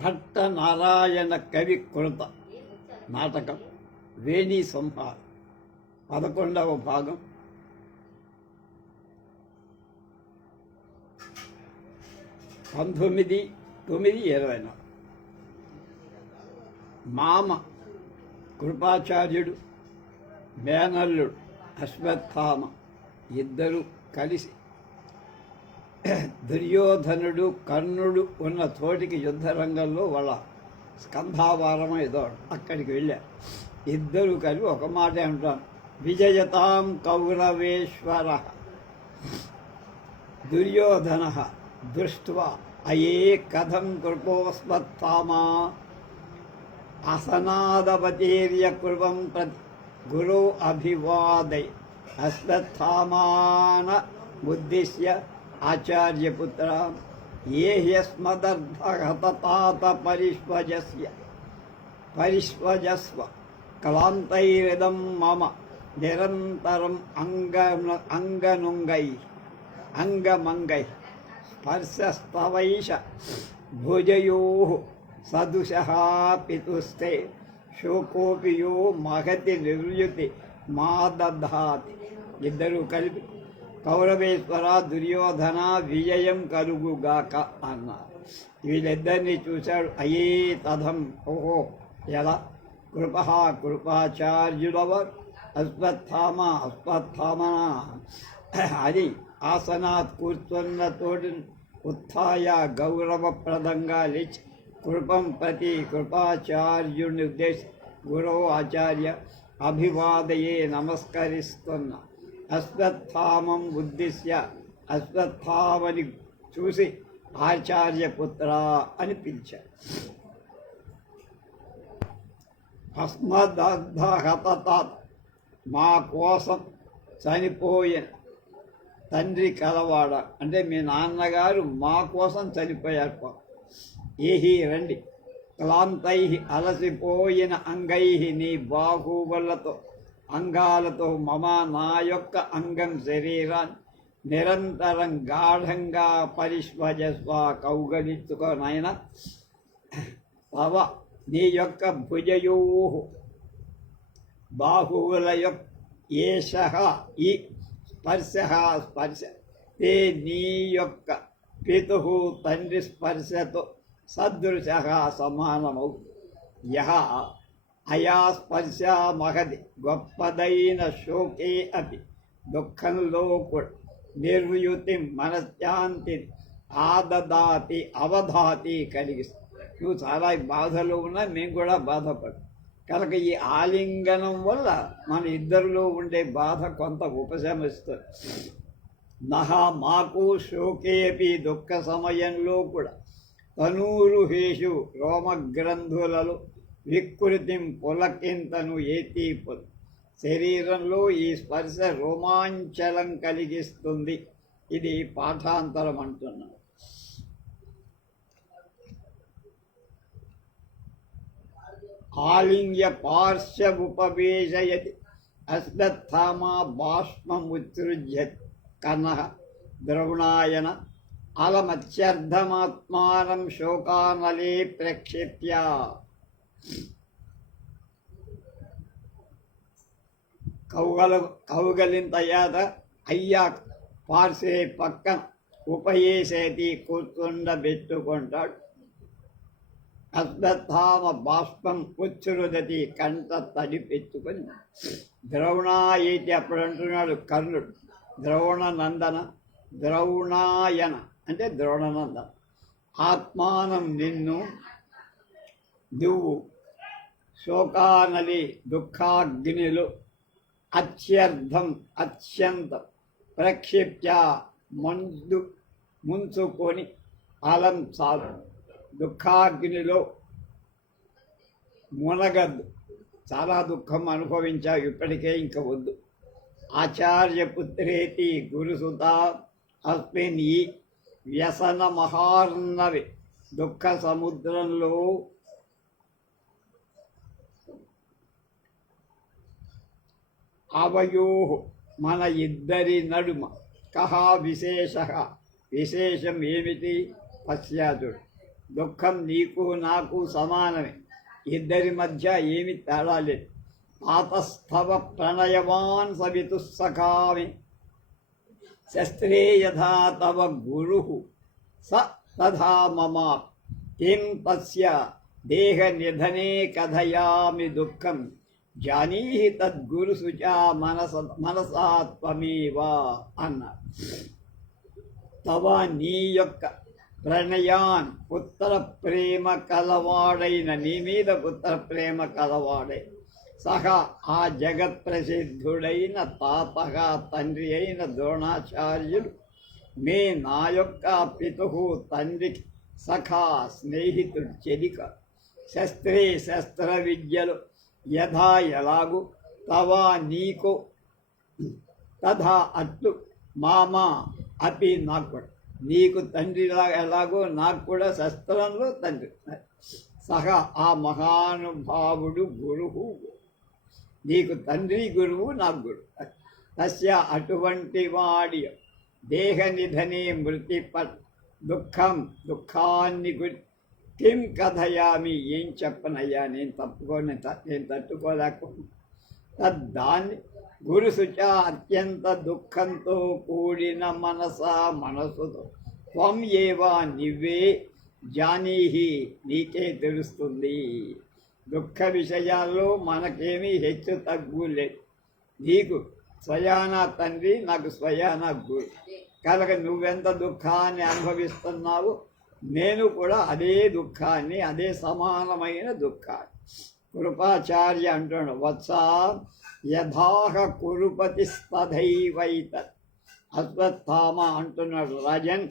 భట్ట నారాయణ కవి కృత నాటకం వేణి సంహార 11వ భాగం. పంతొమ్మిది 9/24. మామ కృపాచార్యుడు, మేనల్లుడు అశ్వత్థామ ఇద్దరు కలిసి దుర్యోధనుడు కర్ణుడు ఉన్న చోటికి యుద్ధరంగంలో వాళ్ళ స్కంధావారం ఏదో అక్కడికి వెళ్ళారు. ఇద్దరు కలిసి ఒక మాట అంటారు, విజయతాం కౌరవేశ్వర. దుర్యోధన దృష్ట్వా అయే కథం కృపోస్మత్తామా అసనాదవతీర్య కృపం ప్రతి గురో అభివాదై అశ్వత్థామాన ఉద్దిశ్య ఆచార్యపుత్ర ఏ హ్యస్మదర్థహతతాత పరిష్వజస్వ కలాంతైరిదం మమ నిరంతరం అంగమంగై స్పర్శస్తవైష భుజయోః సదృశః పితుస్తే శోకోపి యో మహతి నిర్యుతి మా దధాతి. ఇద్దరూ కలిపి కౌరవేశ్వర దుర్యోధన విజయం కలుగుగాక అన్నారు. వీళ్ళిద్దరినీ చూశాడు. అయే తథం, ఓహో ఎలా, కృపాచార్యులవర్ అశ్వత్థామ అది ఆసనాత్ కూర్చున్న తోటి ఉత్థాయ గౌరవప్రదంగా లేచి కృపం ప్రతి కృపాచార్యుని ఉద్దేశి గురో ఆచార్య అభివాదయే నమస్కరిస్తున్న అశ్వత్థామం ఉద్దిశ్య అశ్వత్థామని చూసి ఆచార్యపుత్ర అని పిలిచారు. అస్మదగ్ధహతతాత్ మా కోసం చనిపోయిన తండ్రి కలవాడ, అంటే మీ నాన్నగారు మా కోసం చనిపోయారు. ఏహి రండి, క్లాంతై అలసిపోయిన అంగై నీ బాహువులతో అంగాలతో మమ నా యొక్క అంగం శరీరాన్ని నిరంతరం గాఢంగా పరిష్వజస్వ కౌగలించుకోనైనా తవ నీ యొక్క భుజయో బాహువుల యొక్క ఏష ఈ స్పర్శ తే నీ యొక్క పితు తండ్రి స్పర్శతో సదృశ సమానమవు. యహ అయా స్పర్శ మహది గొప్పదైన శోకే అపి దుఃఖంలో కూడా నిర్వృతి మనశ్శాంతిని ఆదదాతి అవధాతి కలిగిస్తుంది. నువ్వు చాలా బాధలో ఉన్నా మేము కూడా బాధపడు కనుక ఈ ఆలింగనం వల్ల మన ఇద్దరిలో ఉండే బాధ కొంత ఉపశమిస్తుంది. నహ మాకు శోకేపి దుఃఖ సమయంలో కూడా తనూరుహేషు రోమగ్రంథులలో వికృతిం పులకింతను ఏతీపులు శరీరంలో ఈ స్పర్శ రోమాంచలం కలిగిస్తుంది. ఇది పాఠాంతరం అంటున్నాను. ఆలింగ్య పార్శ్వముపవేశయతి అశ్వత్థామ బాష్మముత్సృజ్యతి కనః ద్రవణాయన అలమత్యర్థమాత్మానం శోకానలే ప్రక్షిప్య. కౌగలింతయాత అయ్యా పార్శ్వే పక్కన ఉపయేసేతి కూర్చుండబెట్టుకుంటాడు. అశ్వత్థామ బాష్పం ఉత్సృజతి కంట తడిపెట్టుకొని ద్రవణాయేటి అప్పుడు అంటున్నాడు కర్ణుడు. ద్రవణాయన అంటే ద్రోణనందన. ఆత్మానం నువ్వు శోకానలి దుఃఖాగ్నిలో అత్యంతం ప్రక్షిప్య ముంచుకొని అలం చాలు. దుఃఖాగ్నిలో మునగద్దు, చాలా దుఃఖం అనుభవించావు ఇప్పటికే, ఇంక వద్దు. ఆచార్యపుత్రేతి గురుసుత అస్మిన్ ఈ వ్యసన మహార్ణవి దుఃఖ సముద్రంలో అవయో మన ఇద్దరి నడుమ కహా విశేష విశేషం ఏమిటి పశ్చాతుడు దుఃఖం నీకు నాకు సమానమే, ఇద్దరి మధ్య ఏమి తేడా లేదు. తాతస్థవ ప్రణయవాన్ సవితుస్సఖామి శస్త్రే యథా తవ గురు స తథా మమ కిం తస్య దేహ నిధనే కథయామి దుఃఖం జానీహి తద్గురు శుచా మనసా త్వమేవ అన్నారు. తవ నీ యొక్క ప్రణయాన్ పుత్ర ప్రేమ కలవాడైన, నీ మీద పుత్ర ప్రేమ కలవాడై, సహ ఆ జగత్ ప్రసిద్ధుడైన తాత తండ్రి అయిన ద్రోణాచార్యుడు మే నా యొక్క పితుహు తండ్రికి సఖా స్నేహితుడు చెలిక, శస్త్రే శస్త్ర విద్యలు యథా ఎలాగు తవ నీకు తథా అట్లు మామ అపి నాకు కూడా, నీకు తండ్రిలా ఎలాగో నాకు కూడా శస్త్రంలో తండ్రి. సహ ఆ మహానుభావుడు గురువు, నీకు తండ్రి గురువు నాకు గురువు. తస్య అటువంటి వాడి దేహ నిధనే మృతి దుఃఖాన్ని కిం కథయామి, ఏం చెప్పనయ్యా, నేను తట్టుకోలేకుండా. తద్దాన్ని గురుశుచ అత్యంత దుఃఖంతో కూడిన మనసుతో త్వం ఏవా నివ్వే జానీహి నీకే తెలుస్తుంది. దుఃఖ విషయాల్లో మనకేమీ హెచ్చు తగ్గులేదు. నీకు స్వయానా తండ్రి, నాకు స్వయానా గురు కనుక నువ్వెంత దుఃఖాన్ని అనుభవిస్తున్నావు, నేను కూడా అదే దుఃఖాన్ని, అదే సమానమైన దుఃఖాన్ని. కృపాచార్య అంటున్నాడు, వత్సా యథాహ కురుపతి తథైవైత. అశ్వత్థామ అంటున్నాడు, రాజన్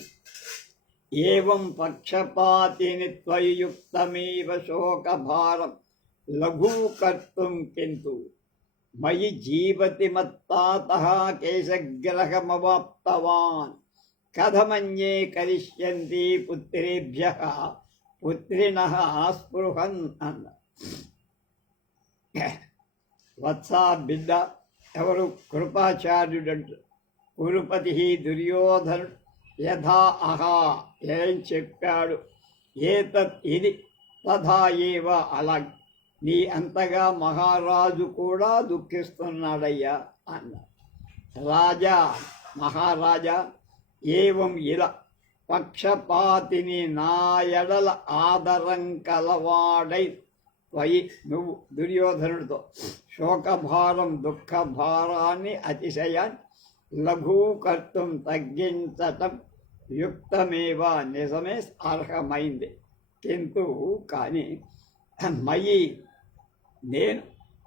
ఏవం పక్షపాతిని త్వయుక్తమేవ శోకభారం లఘూకర్తుం కింతు మయి జీవతి మత్తాతః కేశగ్రహమవాప్తవాన్ కథమన్యే కరిష్యంతి పుత్రేభ్యః పుత్రిణః స్పృహన్ అన్న. వత్సా బిడ్డ ఎవరు? కృపాచార్యుడంట. కురుపతి దుర్యోధనుడు యథా అహా ఏం చెప్పాడు, ఏతత్ ఇది తథా ఏవ అలా నీ అంతగా మహారాజు కూడా దుఃఖిస్తున్నాడయ్యా అన్న. రాజా మహారాజా ఏవం ఇలా పక్షపాతిని నా ఎడల ఆదరం కలవాడై త్వయి నువ్వు దుర్యోధనుడితో శోకభారం దుఃఖభారాన్ని అతిశయాన్ని లఘూకర్తం తగ్గించటం యుక్తమేవ నిజమే అర్హమైంది. కింటు కానీ మయి నేను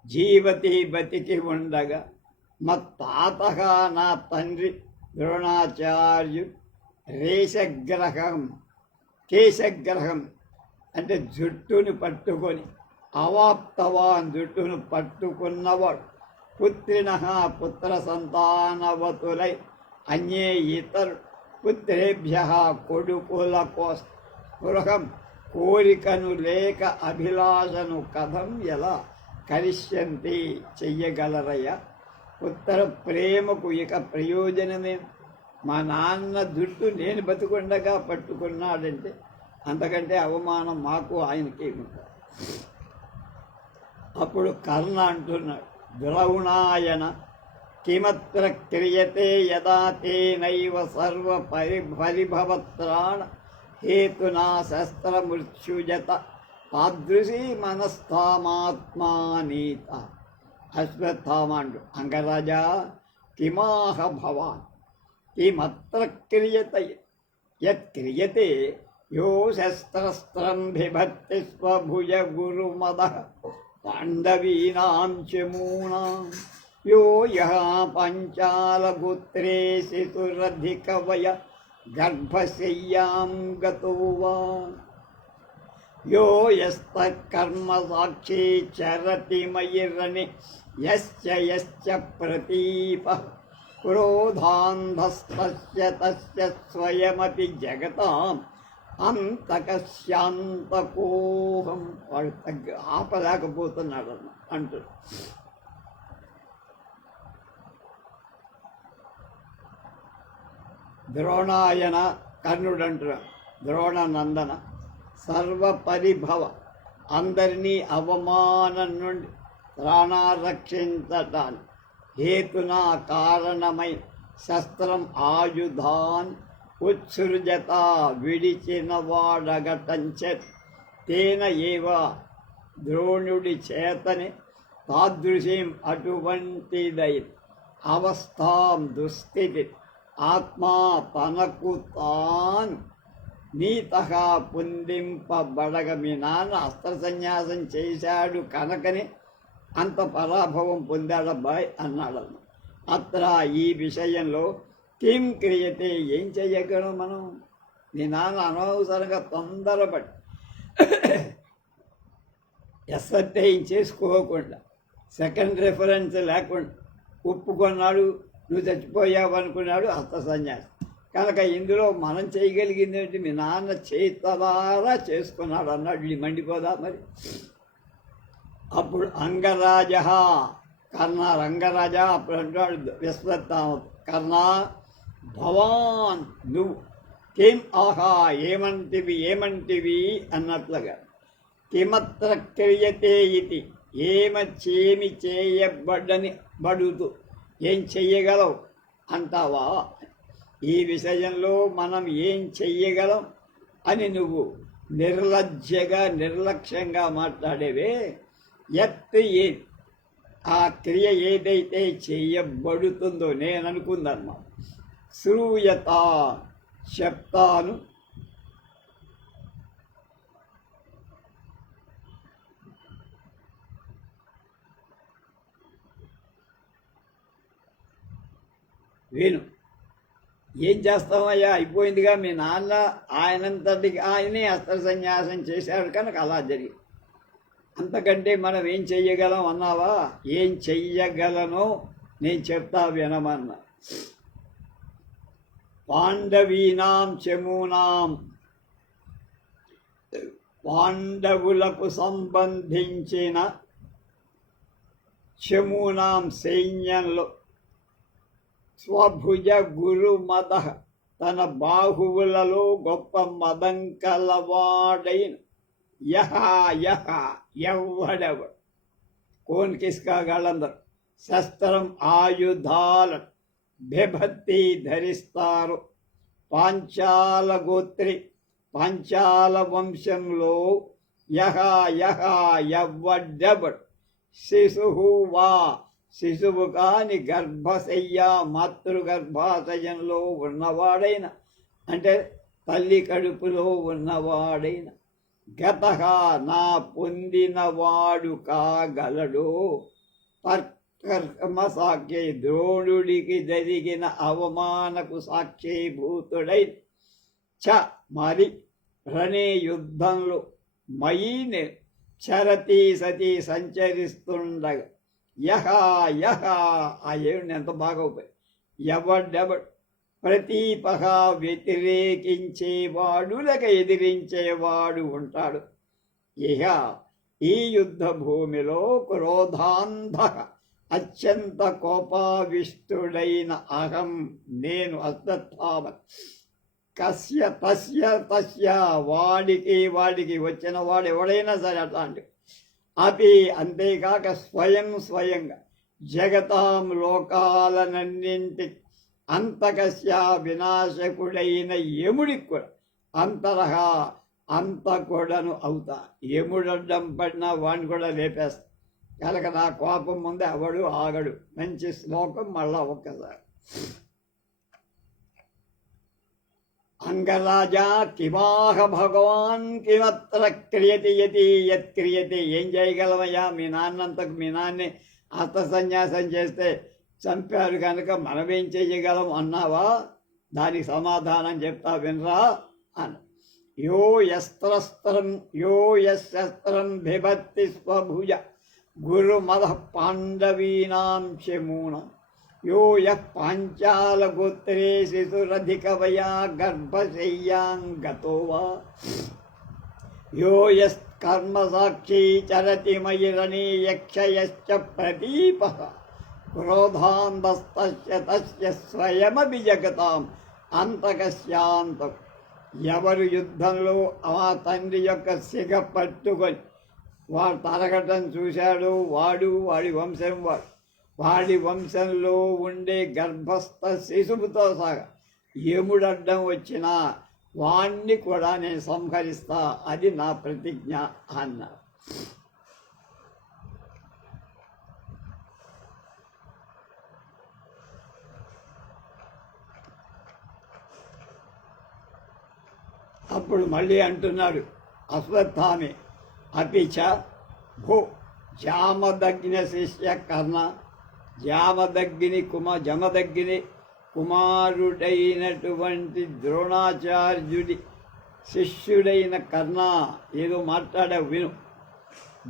జీవతి బతికి ఉండగా మత్తాతగా నా తండ్రి ద్రోణాచార్యుడు కేశగ్రహం అంటే జుట్టును పట్టుకొని అవాప్తవాన్ జుట్టును పట్టుకున్నవాడు పుత్రిణ పుత్ర సంతానవతులై అన్యే ఇతరు పుత్రేభ్య కొడుకుల స్పృహం కోరికను లేక అభిలాషను కథం ఎలా కరిష్యంతి చెయ్యగలరయ్యా. పుత్ర ప్రేమకు ఇక ప్రయోజనమే. మా నాన్న జుట్టు నేను బతుకుండగా పట్టుకున్నాడంటే అంతకంటే అవమానం మాకు ఆయనకి ఉంటుంది. అప్పుడు కర్ణ అంటున్నాడు, ద్రౌణాయన కిమత్ర క్రియతే యదా తేనైవ సర్వ పరిభవత్రాణ హేతునా శస్త్రమృత్యుజత తాదృశీ మనస్థామాత్మానీత. అశ్వత్థామాండు, అంగరాజా కిమాహ భవాన్ కిమత్ర క్రియతే యత్క్రియతే యో శస్త్రస్త్రం బిభర్తి స్వభుజ గురుమదః పాండవీనాం చమూనాం యో యః పంచాలపుత్రే శిశురధికవయ గర్భశయ్యాం గతో వా యో యస్తకర్మ సాక్షి చరతి మయిరణి యశ్చ ప్రతీప క్రోధాంధస్తస్య తస్య స్వయమపి జగతాం అంతకశాంతకోహం. వాడు ఆపలేకపోతున్నాడు అంటూ ద్రోణాయన కర్ణుడు అంటున్నాడు, ద్రోణ నందన సర్వపరిభవ అందరినీ అవమానం నుండి ప్రాణారక్షించటానికి హేతునా కారణమై శస్త్రం ఆయుధాన్ ఉత్సృజత విడిచిన వాడగటంచె తేన ఏవ ద్రోణుడి చేతని తాదృశీం అటువంటిదై అవస్థాం దుస్థితి ఆత్మా తనకు తాను నీతగా పొందింపబడగ మీ నాన్న అస్త్ర సన్యాసం చేశాడు కనుకని అంత పరాభవం పొందాడబ్బాయ్ అన్నాడు. అత్ర ఈ విషయంలో కిం క్రియతే ఏం చెయ్యగలం మనం? నీ నాన్న అనవసరంగా తొందరపడి ఎస్సర్టైన్ చేసుకోకుండా సెకండ్ రెఫరెన్స్ లేకుండా ఒప్పుకున్నాడు, నువ్వు చచ్చిపోయావు అనుకున్నాడు అస్త్ర సన్యాసి. కనుక ఇందులో మనం చేయగలిగింది ఏంటి? మీ నాన్న చేతలారా చేసుకున్నాడు అన్నాడు. ఇది మండిపోదా మరి? అప్పుడు అంగరాజ కర్ణ రంగరాజ అప్పుడు అంటాడు విశ్వత్తామ కర్ణ భవాన్ నువ్వు కిం ఆహా ఏమంటివి అన్నట్లుగా కిమత్ర క్రియతే ఇది ఏమి చేయబడని బడుతూ ఏం చెయ్యగలవు అంటావా? ఈ విషయంలో మనం ఏం చెయ్యగలం అని నువ్వు నిర్లక్ష్యంగా మాట్లాడేవే. ఆ క్రియ ఏదైతే చేయబడుతుందో నేను అనుకుందన్నమా శ్రూయత చెప్తాను. విను. ఏం చేస్తామయ్యా, అయిపోయిందిగా. మీ నాన్న ఆయనంతటికి ఆయనే అస్త్ర సన్యాసం చేశాడు కనుక అలా జరిగింది. అంతకంటే మనం ఏం చెయ్యగలం అన్నావా? ఏం చెయ్యగలనో నేను చెప్తా వినమన్నా. పాండవీనాం చమూనాం పాండవులకు సంబంధించిన చమూనాం సైన్యంలో స్వభుజ గురు మద తన బాహువులలో గొప్ప మదం కలవాడైన ఎవడెవడు కోన్ కిస్కాగాళ్ళందరూ శస్త్రం ఆయుధాలను బిభక్తి ధరిస్తారు. పాంచాల గోత్రి పాంచాల వంశంలో ఎవడెవడు శిశువు కాని గర్భశయ్య మాతృగర్భాశయంలో ఉన్నవాడైన అంటే తల్లి కడుపులో ఉన్నవాడైన గతగా నా పొందినవాడు కాగలడు. తర్కర్మ సాక్షి ద్రోణుడికి జరిగిన అవమానకు సాక్షిభూతుడై మరి రణే యుద్ధంలో మయిని చరతి సతి సంచరిస్తుండగా ఆ ఏడు ఎంత బాగా ఉపయోగం. ఎవడెవడు ప్రతీపగా వ్యతిరేకించేవాడు లేక ఎదిరించేవాడు ఉంటాడు. ఇహ ఈ యుద్ధ భూమిలో క్రోధాంధ అత్యంత కోపావిష్టుడైన అహం నేను అశ్వత్థామ కస్య తస్య వాడికి వచ్చిన వాడు ఎవడైనా సరే అట్లాంటి అపి అంతేకాక స్వయంగా జగతాం లోకాలనన్నింటి అంతకస్య వినాశకుడైన యముడికి కూడా అంతకుడను అవుతా. యముడడ్డం పడినా వాడిని కూడా లేపేస్తా. కనుక నా కోపం ముందే అవడు ఆగడు. మంచి శ్లోకం మళ్ళా ఒక్కసారి. అంగరాజా కిమాహ భగవాన్ కిమత్ర క్రియతి యత్క్రియతే ఏం చేయగలమయ్యా? మీ నాన్నే అస్త్ర సన్యాసం చేస్తే చంపారు కనుక మనమేం చెయ్యగలం అన్నావా? దానికి సమాధానం చెప్తా వినరా అన్న. యో యస్త్రం బిభక్తి స్వభుజ గురుమద పాండవీనాం చమూనం యో యః పాంచాలగోత్రే శిశురధికవయా గర్భశయ్యాంగతో వా యో యస్కర్మసాక్షీ చరతి మయిరణీ యక్షయశ్చ ప్రదీపః క్రోధాంధస్తస్య తస్య స్వయమపి జగతాం అంతకస్యాంతం ఎవరు యుద్ధంలో ఆ తండ్రి యొక్క సిగ పట్టుకొని వాడు తరగటం చూశాడు, వాడి వంశంలో ఉండే గర్భస్థ శిశువుతో సహా ఎముడడ్డం వచ్చినా వాణ్ణి కూడా నేను సంహరిస్తా, అది నా ప్రతిజ్ఞ అన్నారు. అప్పుడు మళ్ళీ అంటున్నాడు అశ్వత్థామి, అపిచ భో జామదగ్ని శిష్య కర్ణ, జమదగ్ని కుమారుడైనటువంటి ద్రోణాచార్యుడి శిష్యుడైన కర్ణ, ఏదో మాట్లాడావు విను.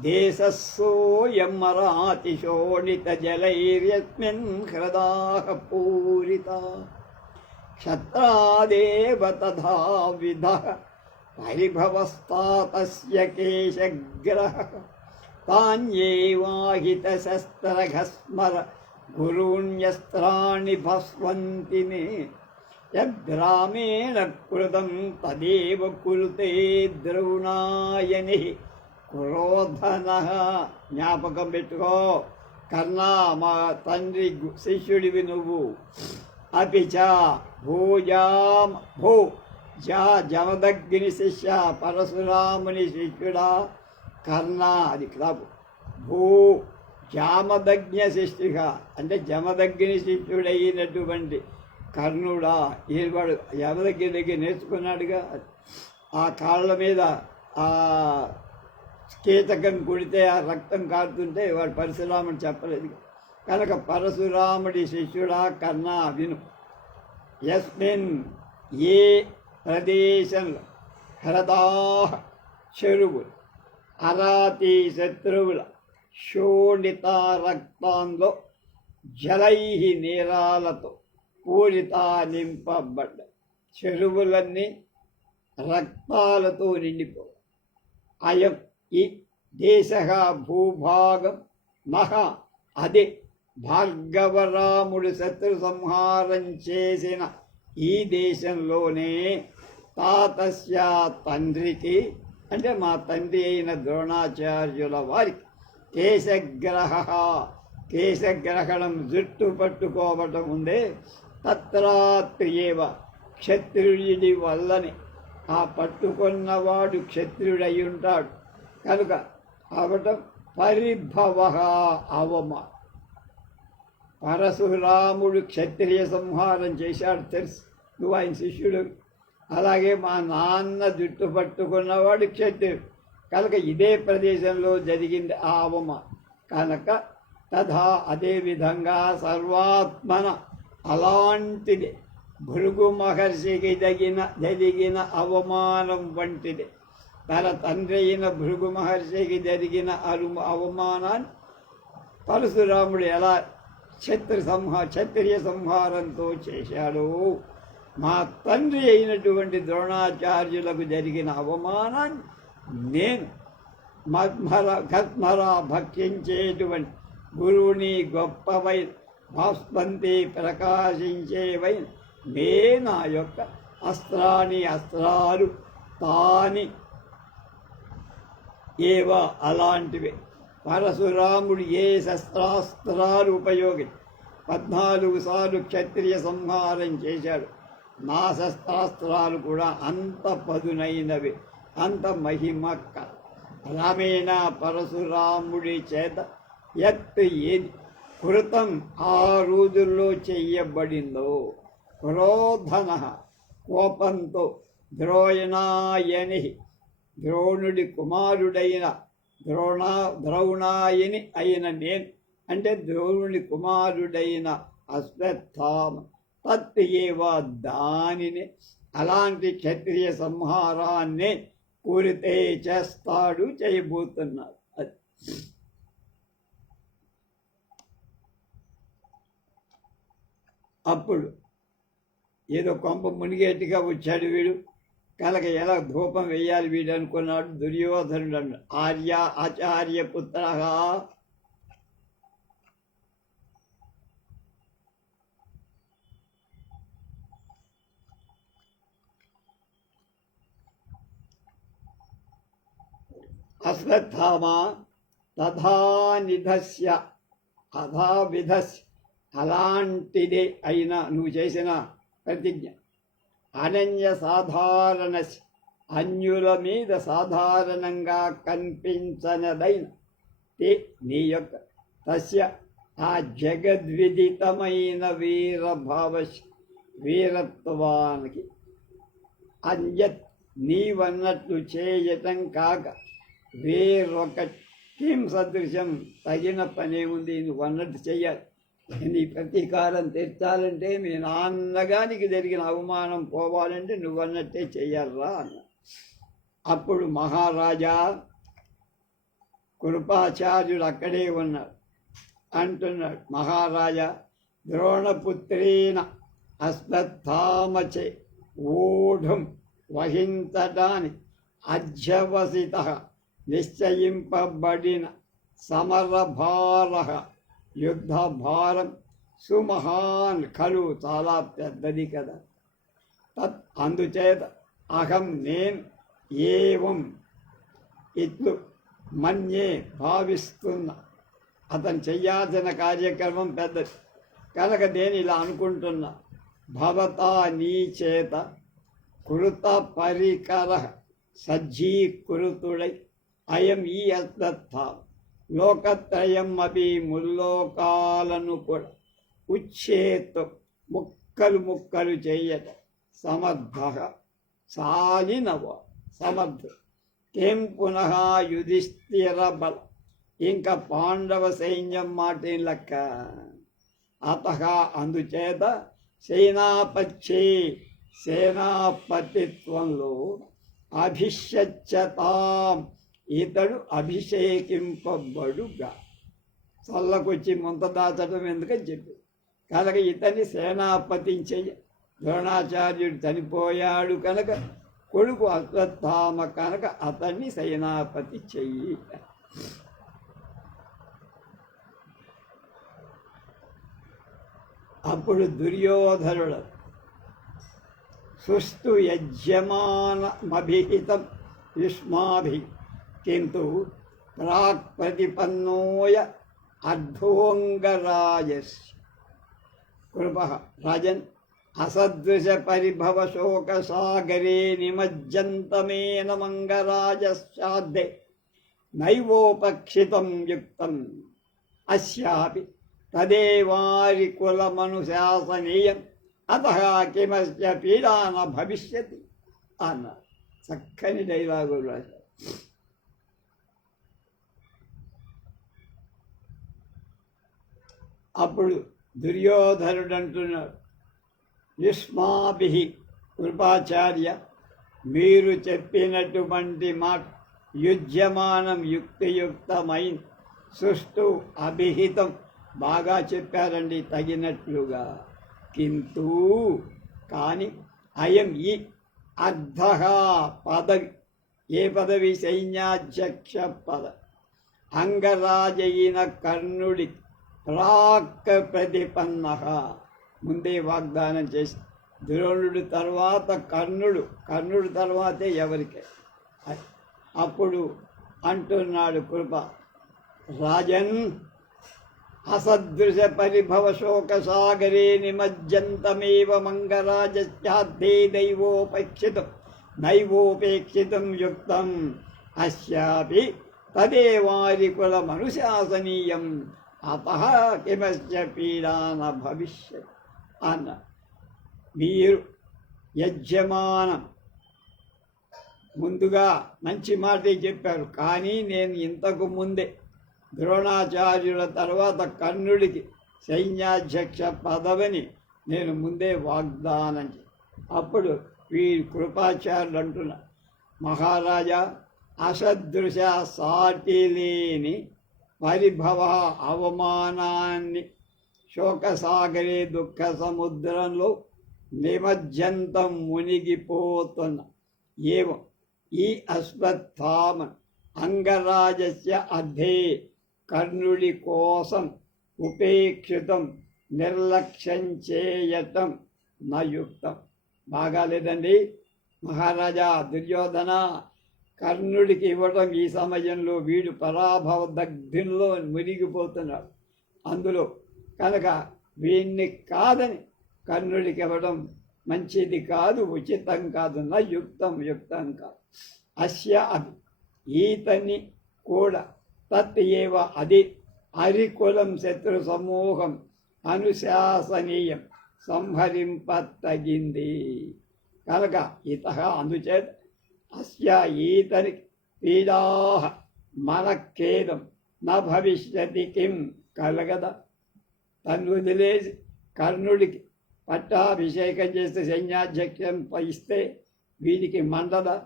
దేశస్సోయమరాతిశోణిత జలైర్యస్మిన్ హృదాః పూరిత క్షత్రాదేవ తథా విధః పరిభవస్తాతస్య కేశగ్రహ తాన్యేవాహిత శస్త్రఘస్మర గురూణ్యస్త్రాణి భస్వంతి మే యద్రామేణ కృతం తదేవ కురుతే ద్రోణాయని క్రోధనః. జ్ఞాపకం పెట్టుకో కర్ణ, మా తండ్రి శిష్యుడివి నువ్వు. అపిచ జమదగ్ని శిష్య, పరశురాముని శిష్యుడా కర్ణ, అది క్లాపు. భూ జామదగ్న శిష్యుగా అంటే జమదగ్ని శిష్యుడైనటువంటి కర్ణుడా, ఈవాడు జమదగ్ని దగ్గర నేర్చుకున్నాడుగా. ఆ కాళ్ళ మీద ఆ కీటకం కుడితే ఆ రక్తం కారుతుంటే వాడు పరశురాముడు చెప్పలేదు కనుక పరశురాముడి శిష్యుడా కర్ణ విను. యస్మిన్ ఏ ప్రదేశంలో హ్రదా చెరువులు అరాతి శత్రువుల శోణిత రక్తాంలో జలై నీరాలతో పూరిత నింపబడ్డ చెరువులన్నీ రక్తాలతో నిండిపో. అయం ఈ దేశ భూభాగం మహా, అదే భార్గవరాముడు శత్రు సంహారం చేసిన ఈ దేశంలోనే తాతస్య తండ్రికి అంటే మా తండ్రి అయిన ద్రోణాచార్యుల వారికి కేశగ్రహణం జుట్టు పట్టుకోవటం ఉందే. తత్రాత్రియేవ క్షత్రియుడి వల్లని ఆ పట్టుకున్నవాడు క్షత్రియుడై ఉంటాడు కనుక అవటం పరిభవ అవమా. పరశురాముడు క్షత్రియ సంహారం చేశాడు తెలుసు, నువ్వు ఆయన శిష్యుడు. అలాగే మా నాన్న జుట్టు పట్టుకున్నవాడు క్షత్రియుడు కనుక ఇదే ప్రదేశంలో జరిగింది ఆ అవమ కనుక తథా అదేవిధంగా సర్వాత్మన అలాంటిది భృగు మహర్షికి జరిగిన అవమానం వంటిది. తన తండ్రి అయిన భృగు మహర్షికి జరిగిన అవమానాన్ని పరశురాముడు ఎలా క్షత్రియ సంహారంతో చేశాడు, మా తండ్రి అయినటువంటి ద్రోణాచార్యులకు జరిగిన అవమానాన్ని నేను కస్మరా భక్షించేటువంటి గురువుని గొప్పవై భాస్వంతి ప్రకాశించేవై నే నా యొక్క అస్త్రాలు తాని ఏవ అలాంటివి. పరశురాముడు ఏ శస్త్రాస్త్రాలు ఉపయోగించి 14 సార్లు క్షత్రియ సంహారం చేశాడు. నా శస్త్రాస్త్రాలు కూడా అంత పదునైనవి, అంత మహిమక్క. రామేణ పరశురాముడి చేత ఏది కృతం ఆ రోజుల్లో చెయ్యబడిందో క్రోధన కోపంతో ద్రోణాయని ద్రోణుడి కుమారుడైన ద్రోణాయని అయిన నేను అంటే ద్రోణుడి కుమారుడైన అశ్వత్థామ తత్ ఏవ దానిని అలాంటి క్షత్రియ సంహారాన్ని పూరితే చేస్తాడు, చేయబోతున్నాడు. అది అప్పుడు ఏదో కొంప మునిగేట్టుగా వచ్చాడు వీడు కనుక ఎలా ధూపం వేయాలి వీడు అనుకున్నాడు. దుర్యోధనుడు అన్న ఆచార్య పుత్ర అశ్వత్థామ తథానిధస్య అథావిధస్య అలాంటిదే అయినా నువ్వు చేసిన ప్రతిజ్ఞ అనన్య సాధారణ అన్యుల మీద సాధారణంగా కనిపించనదైన నీ యొక్క తస్య ఆ జగద్విదితమైన వీరత్వానికి అన్యత్ నీవన్నట్లు చేయటం కాక వేరొక కిం సదృశం తగిన పనేముంది, నువ్వు అన్నట్టు చెయ్యాలి. నీ ప్రతీకారం తీర్చాలంటే మీ నాన్నగానికి జరిగిన అవమానం పోవాలంటే నువ్వు అన్నట్టే చెయ్యాలరా అన్న. అప్పుడు మహారాజా కృపాచార్యుడు అక్కడే ఉన్నాడు. అంటున్నాడు, మహారాజా ద్రోణపుత్రేణ అశ్వత్థామచే ఓఢం వహించటానికి అధ్యవసిత నిశ్చయింపబడిన సమరభార యుద్ధభారం సుమహాన్ ఖలు చాలా పెద్దది కదా. అందుచేత అహం నేను ఏవం ఇట్లు మన్యే భావిస్తున్నా. అతను చెయ్యాల్సిన కార్యక్రమం పెద్దది కనుక నేను ఇలా అనుకుంటున్నా. భవతా నీ చేత కృత పరికర సజ్జీకృతుడై అయం ఈ అశ్వత్థామ లోకత్రయం అపి ముల్లోకాలను కూడా ఉచ్ఛేత్తు ముక్కలు చెయ్యట సమర్థ సాలినవ సమర్థ కేం పునః యుధిష్ఠిర బల ఇంకా పాండవ సైన్యం మాట లెక్క. అత అందుచేత సేనాపతిత్వంలో అభిషచ్చతాం ఇతడు అభిషేకింపబడుగా. చల్లకొచ్చి ముంత దాచడం ఎందుకని చెప్పి కనుక ఇతని సేనాపతి చెయ్యి. ద్రోణాచార్యుడు చనిపోయాడు కనుక కొడుకు అశ్వత్థామ కనుక అతన్ని సేనాపతి చెయ్యి. అప్పుడు దుర్యోధనుడు సుస్తు యజ్యమానమభిహితం యుష్మాభి కింటు ప్రాక్ ప్రతిపన్నోయ అర్ధోంగరాజస్య కృప రాజన్ అసదృశ పరిభవ శోక సాగరే నిమజ్జంతమేన మంగరాజశ్చాద్దే నైవోపక్షితం యుక్తం అస్యాపి తదేవారి కులమనుశాసనీయం అతః కిమస్య పీడాన భవిష్యతి అన్న చక్కని డైలాగులు రాశారు. అప్పుడు దుర్యోధనుడు అంటున్నాడు, యుష్మాభి కృపాచార్య మీరు చెప్పినటువంటి మాట యుజ్యమానం యుక్తియుక్తమైన సుష్టు అభిహితం బాగా చెప్పారండి తగినట్లుగా. కింటూ కానీ అయం ఈ అర్ధ పదవి ఏ పదవి సైన్యాధ్యక్ష పదవి అంగరాజైన కర్ణుడి ప్రాక్ ప్రతిపన్న ముందే వాగ్దానం చేసి ద్రోణుడి తర్వాత కర్ణుడు తర్వాతే ఎవరికే. అప్పుడు అంటున్నాడు కృప రాజన్ అసదృశ పరిభవ శోక సాగరే నిమజ్జంతమేవ మంగరాజశ్చాద్దే నైవోపేక్షితం యుక్తం అస్యాపి తదేవారి కులమనుశాసనీయం అతః కిమస్య పీడాన భవిష్యత్ అన్న. మీరు యజమానం ముందుగా మంచి మాటే చెప్పారు, కానీ నేను ఇంతకు ముందే ద్రోణాచార్యుల తర్వాత కర్ణుడికి సైన్యాధ్యక్ష పదవిని నేను ముందే వాగ్దానం అప్పుడు వీరి కృపాచార్యులు అంటున్నా, మహారాజా అసదృశ సాటి లేని పరిభవ అవమానాన్ని శోకసాగరే దుఃఖ సముద్రంలో నిమజ్జంతం మునిగిపోతున్న ఏవం ఈ అశ్వత్థామ అంగరాజస్య అధే కర్ణుడి కోసం ఉపేక్షితం నిర్లక్ష్యం చేయటం నయుక్తం. బాగాలేదండి మహారాజా దుర్యోధన, కర్ణుడికి ఇవ్వడం ఈ సమయంలో వీడు పరాభవ దగ్ధంలో మునిగిపోతున్నాడు. అందులో కనుక వీణ్ణి కాదని కర్ణుడికి ఇవ్వడం మంచిది కాదు, ఉచితం కాదు, నా యుక్తం కాదు. అస్య అది ఈతని కూడా తత్ ఏవ అది అరికులం శత్రు సమూహం అనుశాసనీయం సంహరింపతగింది. కనుక ఇత అందుచేత అస్య ఈతని పీడా మనఖేదం నా భవిష్యతి కిం కలగదా. తను వదిలేసి కర్ణుడికి పట్టాభిషేకం చేస్తే సైన్యాధ్యక్షం ఇస్తే వీడికి మండదా.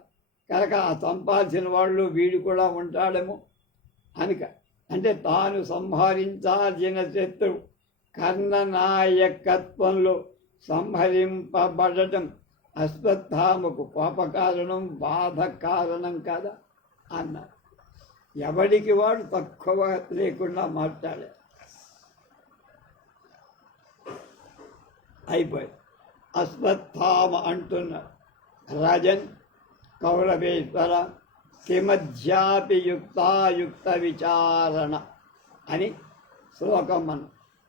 కనుక ఆ సంపాదించిన వాళ్ళు వీడు కూడా ఉంటాడేమో అనుక. అంటే తాను సంహరించాల్సిన శత్రువు కర్ణనాయకత్వంలో సంహరింపబడటం అశ్వత్థామకు పాపకారణం, బాధ కారణం కదా అన్నారు. ఎవడికి వాడు తక్కువ లేకుండా మాట్లాడారు. అయిపోయింది. అశ్వత్థామ అంటున్నాడు, రాజన్ కౌరవేశ్వర కిమధ్యాపి యుక్తాయుక్త విచారణ అని శ్లోకం మనం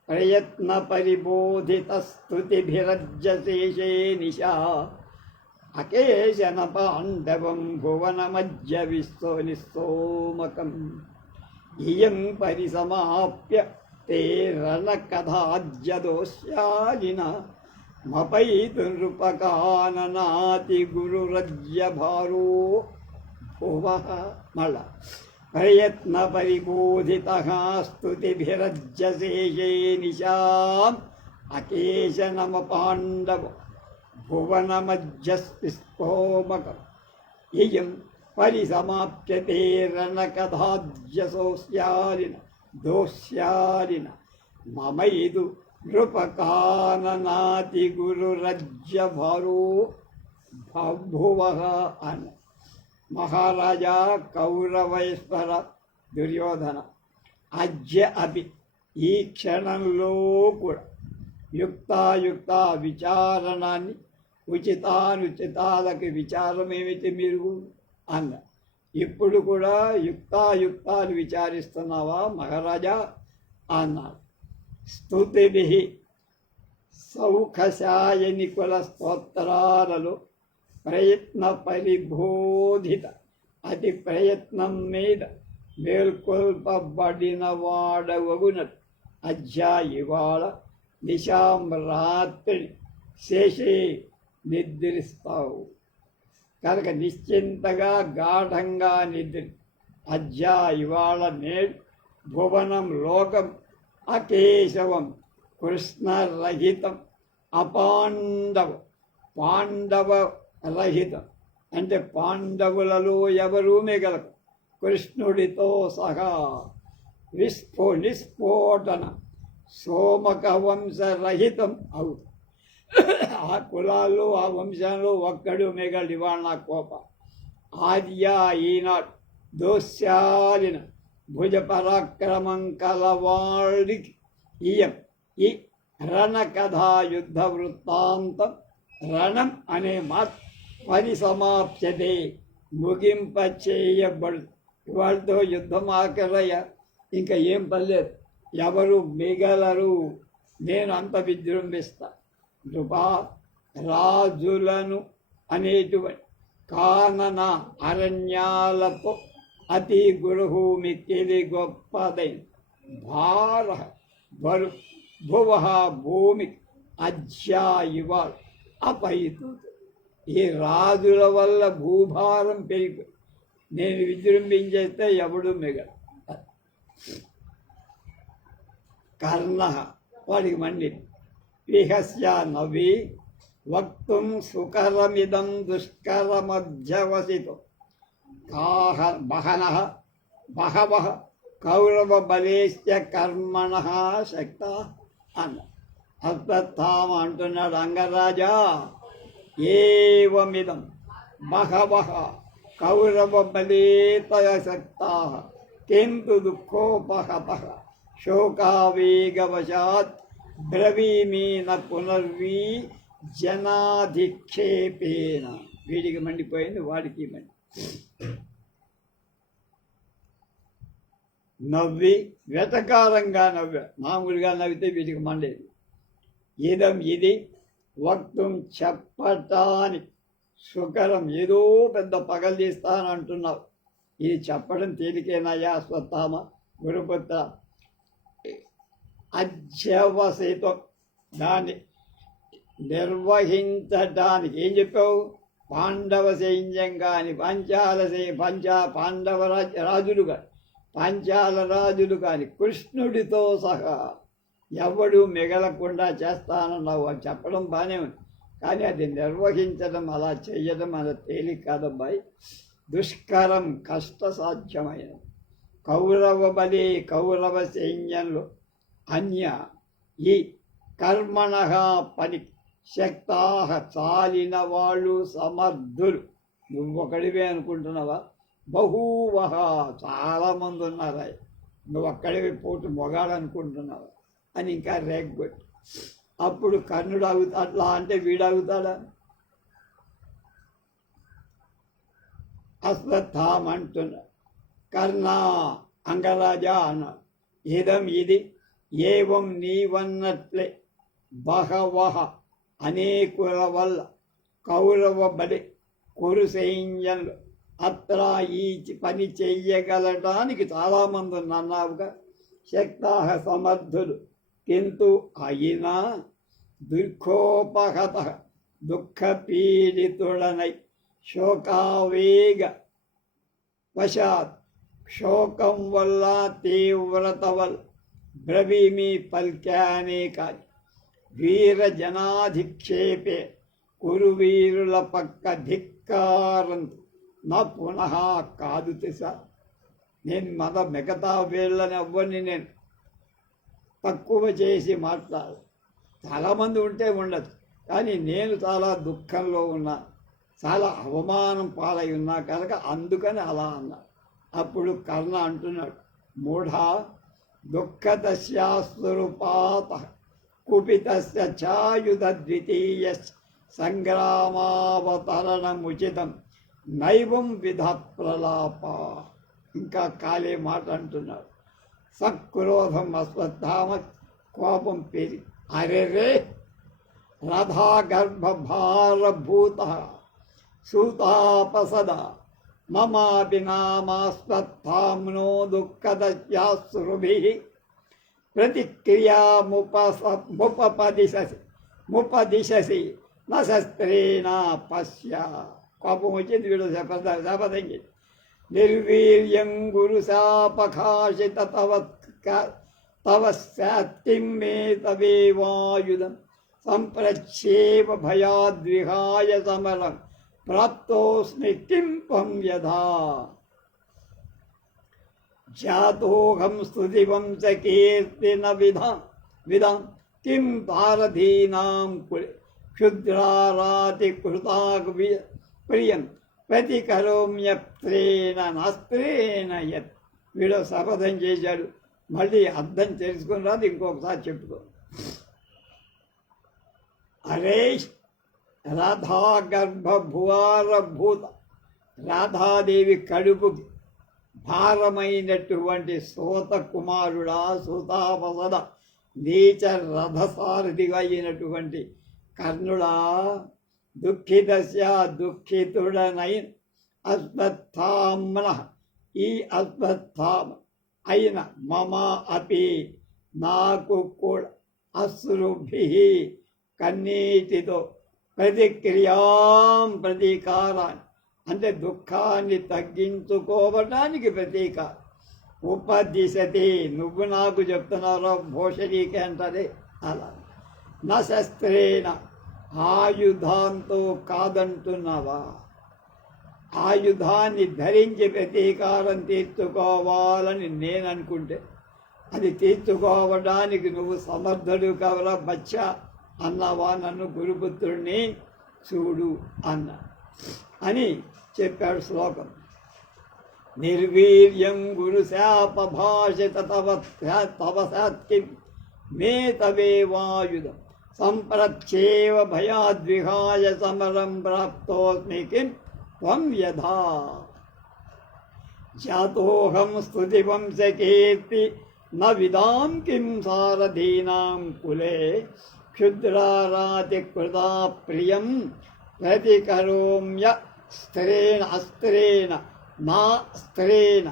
ప్రయత్న పరిబోధిత స్తుతిభిరజ్యశేషే నిశా అకేశన పాండవం భువనమజ్జ నిస్తోమకం ఇయం పరిసమాప్య తే రణకథాజ్యదోష్యాజిన మపైతు నృపకాననాతి గురురజ్య భారో భువః. మళ్ళా ప్రయత్న పరిబోధిత స్తుతిభిరజ్యశేషే నిశాం అకేశనమ పాండవ భువనమజ్జస్తిస్తోమకం ఇయం పరిసమాప్యతే రణకథాజ్యసోస్యాలిన దోష్యాలిన మమైదు నృపకాననాతి గురురజ్య భారో భువః అని. మహారాజా కౌరవేశ్వర దుర్యోధన అజ్య అపి ఈ క్షణంలో కూడా యుక్తాయుక్త విచారణాన్ని ఉచితానుచితాలకి విచారం ఏమిటి మీరు అన్న. ఇప్పుడు కూడా యుక్తాయుక్తాలు విచారిస్తున్నావా మహారాజా అన్నాడు. స్తుతిభి సౌఖశాయని కుల స్తోత్రాలలో ప్రయత్న పరిబోధిత అతి ప్రయత్నం మీద మేల్కొల్పబడిన వాడవగునట్టు అజ్జా ఇవాళ నిశాం రాత్రి శేషే నిద్రిస్తావు. కనుక నిశ్చింతగా గాఢంగా నిద్రి. అజ్జా ఇవాళ నేడు భువనం లోకం అకేశవం కృష్ణరహితం అపాండవ పాండవ రహితం. అంటే పాండవులలో ఎవరూ మిగలరు కృష్ణుడితో సహా. నిస్ఫోటన సోమక వంశరహితం అవుతుంది. ఆ కులాల్లో ఆ వంశంలో ఒక్కడు మిగలడు. ఇవాళ నా కోప ఆద్య ఈనాడు దోష్యాలిన భుజ పరాక్రమం కలవాడికి ఇయం ఈ రణకథా యుద్ధ వృత్తాంతం రణం అనే మాట పరిసమాప్యతే ముగింప చేయబడు. వాళ్ళతో యుద్ధం ఆఖరయ్య, ఇంకా ఏం పర్లేదు, ఎవరు మిగలరు, నేను అంత విజృంభిస్తా. నృపా రాజులను అనేటువంటి కానన అరణ్యాలకు అతి గురుభూమి కిలి గొప్పదైన భార బరు భువ భూమి అజ్యా ఇవాళ అపైతు. ఈ రాజుల వల్ల భూభారం పెరిగి నేను విజృంభించేస్తే ఎవడు మిగల. కర్ణ వాడికి మండి విహస్య నవి వక్తుం సుకరమిదం దుష్కరమధ్యవసితో బహవః కౌరవ బలేశ్చ కర్మణః శక్త అన్న. అశ్వత్థామ అంటున్నాడు, అంగరాజా ఏవమిదం బహవః కౌరవ బలేతయ శక్తాః కింతు దుఃఖోపహతః శోకావేగవశాత్ బ్రవీమీన పునర్వీ జనాధిక్షేపేన. వీడికి మండిపోయింది, వాడికి మండి. నవ్వి వెటకారంగా నవ్వా. మామూలుగా నవ్వితే వీటికి మండేది. ఇది వక్తం చెప్పటానికి సుకరం. ఏదో పెద్ద పగలు తీస్తానంటున్నావు, ఇది చెప్పడం తేలికేనయ్యా అశ్వత్థామ గురుపుత్ర. అధ్యవసితం, దాన్ని నిర్వహించటానికి ఏం చెప్పావు? పాండవ సైన్యం కానీ పాండవ రాజులు కానీ పాంచాల రాజులు కానీ కృష్ణుడితో సహా ఎవడు మిగలకుండా చేస్తానన్నావు. అది చెప్పడం బాగానే ఉంది, కానీ అది నిర్వహించడం, అలా చేయడం అది తేలిక కాదబ్బాయి. దుష్కరం, కష్టసాధ్యమైన. కౌరవ బలి, కౌరవ సైన్యంలో అన్య ఈ కర్మణ పని శక్తాహ చాలిన వాళ్ళు, సమర్థులు. నువ్వొకడివే అనుకుంటున్నావా? బహూవహ, చాలామంది ఉన్నారా. నువ్వొక్కడివి పోటు మొగాడనుకుంటున్నావా అని ఇంకా రేగ్గొట్టి. అప్పుడు కర్ణుడు అట్లా అంటే వీడు అగుతాడా? అశ్వత్థామంటున్నా. కర్ణ, అంగరాజా అన్నాడు. ఇది ఏవం నీవన్నట్లే బహవహ అనేకుల వల్ల కౌరవ బలి కురు సైన్యంలో అత్ర ఈ పని చెయ్యగలటానికి చాలామంది ఉన్నావుగా. శక్తాహ, సమర్థులు. కింటు అయినా దుఃఖోపహత, దుఃఖపీడితుడనై శోకావేగ వశాత్, శోకం వల్ల తీవ్రత వల్ల బ్రవీమి పల్కానే కాని వీర జనాధిక్షేపే కురువీరుల పక్క ధిక్కారంతో నా పునః కాదు తెసా. నేను మిగతా వీళ్ళని ఎవ్వరిని నేను తక్కువ చేసి మాట్లాడు. చాలామంది ఉంటే ఉండదు, కానీ నేను చాలా దుఃఖంలో ఉన్నా, చాలా అవమానం పాలై ఉన్నా కనుక అందుకని అలా అన్నా. అప్పుడు కర్ణ అంటున్నాడు, మూఢ దుఃఖదస్యాస్వరూపాత కుపితస్య ఛాయుధ ద్వితీయ సంగ్రామావతరణముచితం నైవం విధ ప్రలాప. ఇంకా కాలే మాట అంటున్నాడు. సక్రోధం అశ్వత్థామ, కోపం పెరిగి, అరెరే రథాగర్భభారభూత సూతాపసద మమాపి నామాశ్వత్థామ్నో దుఃఖదస్యాశ్రుభిః ప్రతిక్రియాముపదిశసి న శస్త్రేణ పశ్య. కోపం వచ్చింది, వీడు శపథంగి. నిర్వీర్యం గురుశాపకాశిత తవ శాత్తిం మే తవేవాయుధం సంప్రచ్ఛేవ భయాద్విహాయ సమరం ప్రాప్తోస్మి కిం త్వం యథా. జాతోహం స్తుతివంశ కీర్తిన విధాం కిం భారతీనాం క్షుద్రారాతి కృతాగ్ ప్రియం ప్రతికరోమ్యత్రేణ నాస్త్రేణ యత్. వీడు శపథం చేశాడు, మళ్ళీ అర్థం తెలుసుకుని రాదు, ఇంకొకసారి చెప్పుకో. అరే రాధాగర్భభువారభూత, రాధాదేవి కడుపుకి భారమైనటువంటి సూత కుమారుడా, సూతాపసద నీచ రథసారథిగా అయినటువంటి కర్ణుడా, దుఃఖితస్య దుఃఖితుడనైన అశ్వత్థామ్న, ఈ అశ్వత్థామ అయిన మమ అపి నాకు కూడా అశ్రుభిః కన్నీటితో ప్రతీకారాన్ని అంటే దుఃఖాన్ని తగ్గించుకోవటానికి ప్రతీకారం ఉపదిశతి. నువ్వు నాకు చెప్తున్నారో భోషణీకి అంటది అలా. నా శస్త్రేణ, ఆయుధాంతో కాదంటున్నావా? ఆయుధాన్ని ధరించి ప్రతీకారం తీర్చుకోవాలని నేను అనుకుంటే అది తీర్చుకోవడానికి నువ్వు సమర్థుడు కవరా బచ్చా అన్నావా? నన్ను గురుపుత్రుడిని చూడు అని చెప్పాడు శ్లోకం. నిర్వీర్యం గురుశాపభాషిత తవ శాత్కిం మే తవేవాయుధం సంప్రచ్ఛేవ భయాద్విహాయ సమరం ప్రాప్తోస్మి కిం త్వం యథా. జాతోహం స్తుతివంశకీర్తి న విదాం కిం సారథీనాం కులే క్షుద్రారాతి కృతా ప్రియం ప్రతికరోమ్య స్త్రేణ అస్త్రేణ నా స్త్రేణ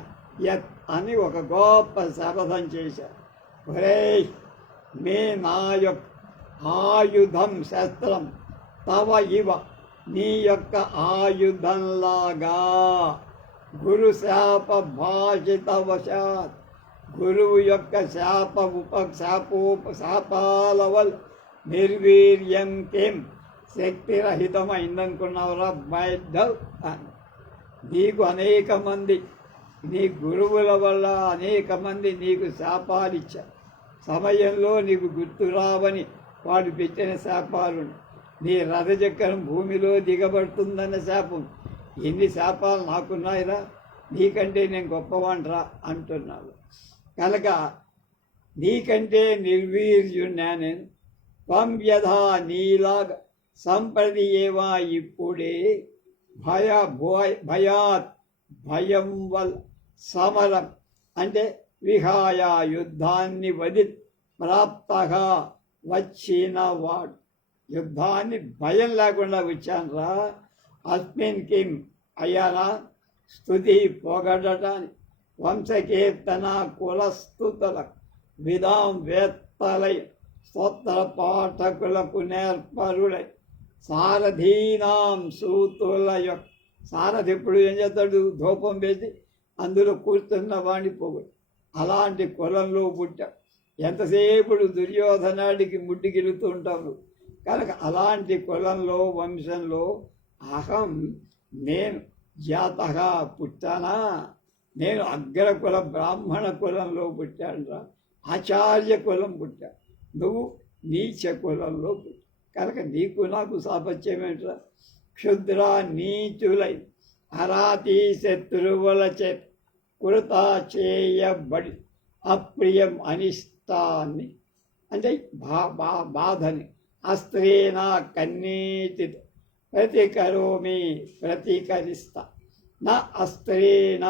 యత్ అని ఒక గొప్ప శపథం చేశారు. ఒరే మే నా యొక్క ఆయుధం శస్త్రం తవ ఇవ నీ యొక్క ఆయుధంలాగా గురు శాప భాషితవశాత్ గురువు యొక్క శాపాల వల్ల నిర్వీర్యం కేం శక్తిరహితమైందనుకున్నావురా బైద్ధవ్ అని. నీకు అనేక మంది నీ గురువుల వల్ల అనేక మంది నీకు శాపాలు ఇచ్చారు. సమయంలో నీకు గుర్తు రావని వాడు పెట్టిన శాపాలు, నీ రథచక్రం భూమిలో దిగబడుతుందన్న శాపం, ఎన్ని శాపాలు నాకున్నాయిరా, నీకంటే నేను గొప్పవాణ్రా అంటున్నాడు. కనుక నీకంటే నిర్వీర్యున్నా నేను. త్వం యథా నీలాగా సంప్రతి ఏవా ఇప్పుడే భయాత్ భయం వల్ల సమరం అంటే విహాయ యుద్ధాన్ని వది ప్రాప్తగా వచ్చిన వాడు. యుద్ధాన్ని భయం లేకుండా వచ్చానురా. అస్మిన్ కిం అయ్యారా స్తుతి పొగడటానికి వంశకీర్తన కులస్తుతుల విధాం వేత్తలై స్తోత్ర పాఠకులకు నేర్పరులై సారథీనాం సూతుల యొక్క సారథి ఎప్పుడు ఏం చేస్తాడు, ధూపం వేసి అందులో కూర్చున్న వాడిని పొగుడు. అలాంటి కులంలో పుట్టాడు. ఎంతసేపుడు దుర్యోధనాడికి ముడ్డిగిలుతూ ఉంటాము. కనుక అలాంటి కులంలో వంశంలో అహం నేను జాతగా పుట్టానా, నేను అగ్రకుల బ్రాహ్మణ కులంలో పుట్టానురా, ఆచార్య కులం పుట్టా, నువ్వు నీచ కులంలో పుట్టా. కనుక నీకు నాకు సాపత్యమేంట్రా. క్షుద్ర నీచులై అరాతి శత్రువుల చేత కృతా చేయబడి అప్రియం అనిష్టాన్ని అంటే బాధని అస్త్రేణ కన్నీటితో ప్రతికరోమి ప్రతీకరిస్తా. నా అస్త్రేణ